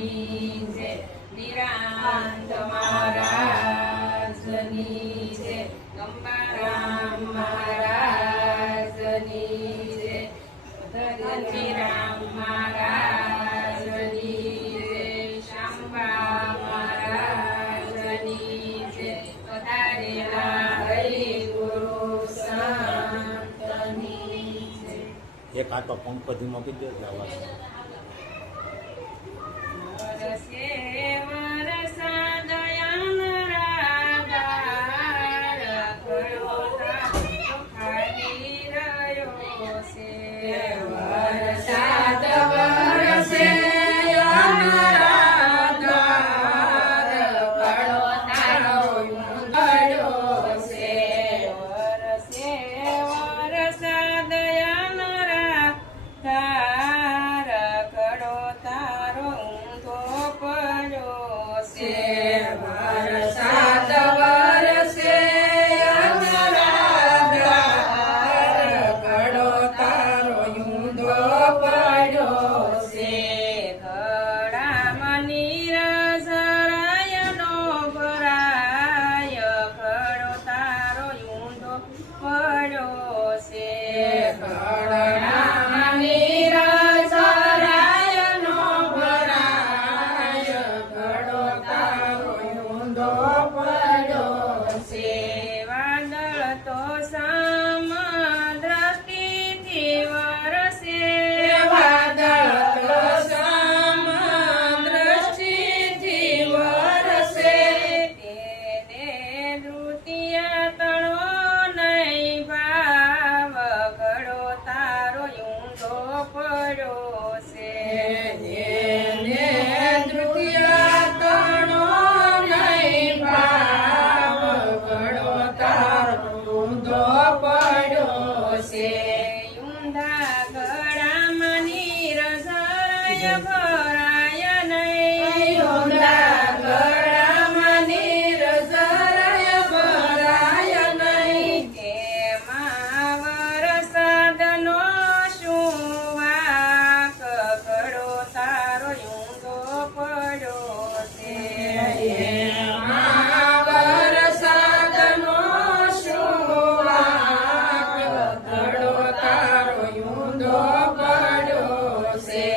મહારાજની જય, નિરાંત મહારાજની જય, ગંગારામ મહારાજની જય, ધનજીરામ મહારાજની જય, શાંબા મહારાજની જય, પધારેલા હરિગુરુ સંતની જય. એક હાથ પંખો ધીમો કરી દો એટલે અવાજ વરસે વરસા દયાલ રાધાર, ખડોતા ખાલી રહ્યો છે. વરસાદ વરસે અનુરાધાર, ખડોતા પડ્યો છે. વરસે વરસા દયાલ રાધાર, ખડોતારો ઊંધો પડ્યો છે. વરસાદ વરસે અનુરાધાર, ખડોતારો ઊંધો પડ્યો છે. ખડામાં નીર જરાયનો ભરાય, ખડોતારો ઊંધો પડ્યો છે. ખડામાં નીર જરાયનો ભરાય, ખડોતારો ઊંધો પડ્યો છે. વાદળ તો સમદ્રષ્ટિથી વરસે, વાદળ તો સમદ્રષ્ટિથી વરસે. તેને ધૃતિયા તણો નહીં ભાવ, ખડોતારો ઊંધો પડ્યો છે. તેને ધૃતિયા તણો નહીં ભાવ, ખડોતારો ઊંધો પડ્યો છે. ઊંધા ગળામાં નીર જરાય ભરાય નહીં, ઊંધા ગળામાં નીર જરાય ભરાય નહીં. એમાં વરસાદનો શું વાંક, ખડોતારો ઊંધો પડ્યો છે. એમાં વરસાદનો શું વાંક, ખડોતારો ઊંધો પડ્યો છે.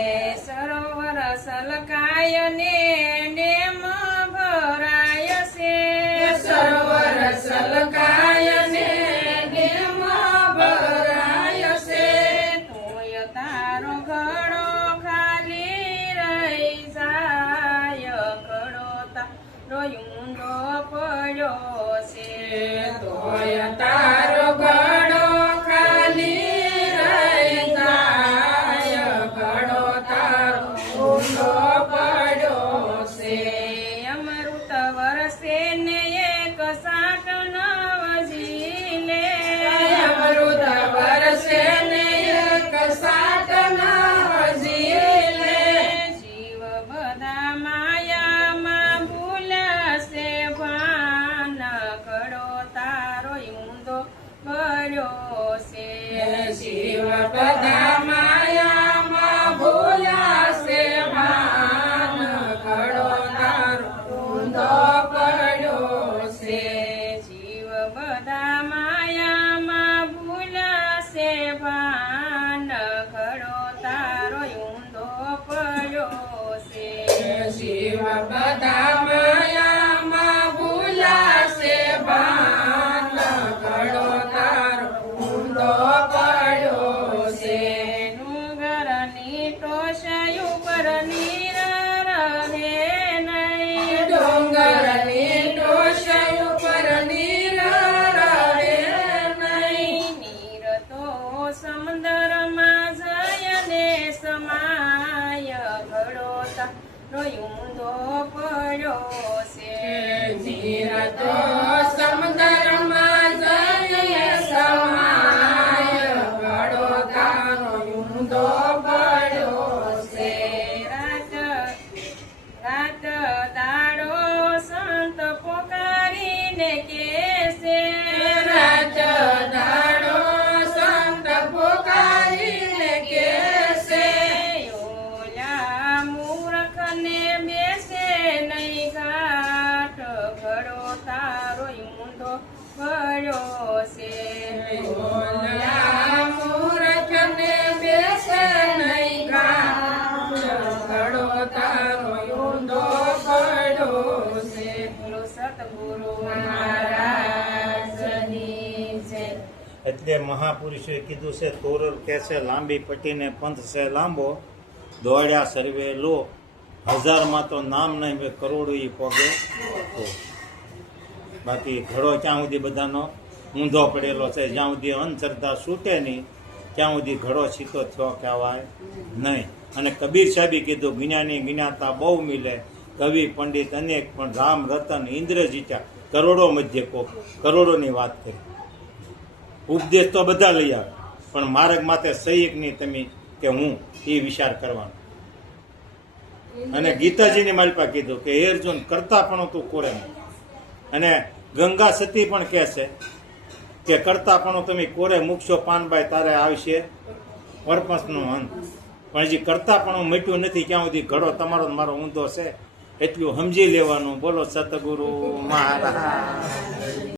સરોવર સલકાય ને ડેમ ભરાય છે, સરોવર સલકાય ને ડેમ ભરાય છે. તોય તારો ઘડો ખાલી રહી જાય, ખડોતારો ઊંધો પડ્યો છે. તોય તારો ઘડો ખાલી રહી જાય, ખડોતારો ઊંધો પડ્યો છે. અમૃત વરસે ને એક સાટ નવજીલે, અમૃત વરસે ને એક સાટ નવજીલે. જીવ બધા માયામાં ભૂલશે ભાન, ખડોતારો ઊંધો પડ્યો છે. જીવ બધા માયામાં ભૂલશે ભાન, ખડોતારો ઊંધો પડ્યો છે. જીવ બધા માયામાં ભૂલશે ભાન, ખડોતારો ઊંધો પડ્યો છે. જીવ બધા માયામાં ભૂલશે ભાન, ખડોતારો ઊંધો પડ્યો છે. ડુંગરની ટોચ ઉપર નીર રહે નહીં, ડુંગરની ટોચ ઉપર નીર રહે નહીં. નીર તો સમુદ્રમાં જયને સમાય, ખડોતારો ઊંધો પડ્યો છે. નીર તો સમુદ્રમાં જયને સમાય, ખડોતારો ઊંધો પડ્યો છે. રાત છે. બોલ્યા મૂર્ખને બેસે નહીં કામ, ઘડો તારો ઊંધો પડ્યો છે. બોલો સતગુરુ મહારાજની જય. એટલે મહાપુરુષોએ કીધું છે, તોરલ કે છે લાંબી પટીને પંથ છે લાંબો, દોડ્યા સર્વે લો, હજારમાં તો નામ નહીં બે કરોડો ઈ પોગે તો. બાકી ઘડો ક્યાં સુધી બધાનો ઊંધો પડેલો છે, જ્યાં સુધી અંધશ્રદ્ધા છૂટે નહીં ત્યાં સુધી ઘડો સીધો થયો કહેવાય નહીં. અને કબીર સાહેબે કીધું, જ્ઞાની જ્ઞાતા બહુ મિલે, કવિ પંડિત અનેક, પણ રામ રતન ઇન્દ્ર જીત્યા કરોડો મધ્ય કોક. કરોડોની વાત કરી. ઉપદેશ તો બધા લઈ આવે, પણ માર્ગ માથે સહી નહીં તમે કે હું એ વિચાર કરવાનો. અને ગીતાજીની મારી પાસે કીધું કે હે અર્જુન, કરતા પણ તું કોરે નહીં. અને ગંગા સતી પણ કહે છે કે કરતા પણ તમે કોરે મૂકશો પાનબાઈ તારે આવશે પરપંચનો અંત. પણ હજી કરતા પણ મટ્યું નથી ક્યાં સુધી ઘડો તમારો મારો ઊંધો છે એટલું સમજી લેવાનું. બોલો સતગુરુ મહારાજ.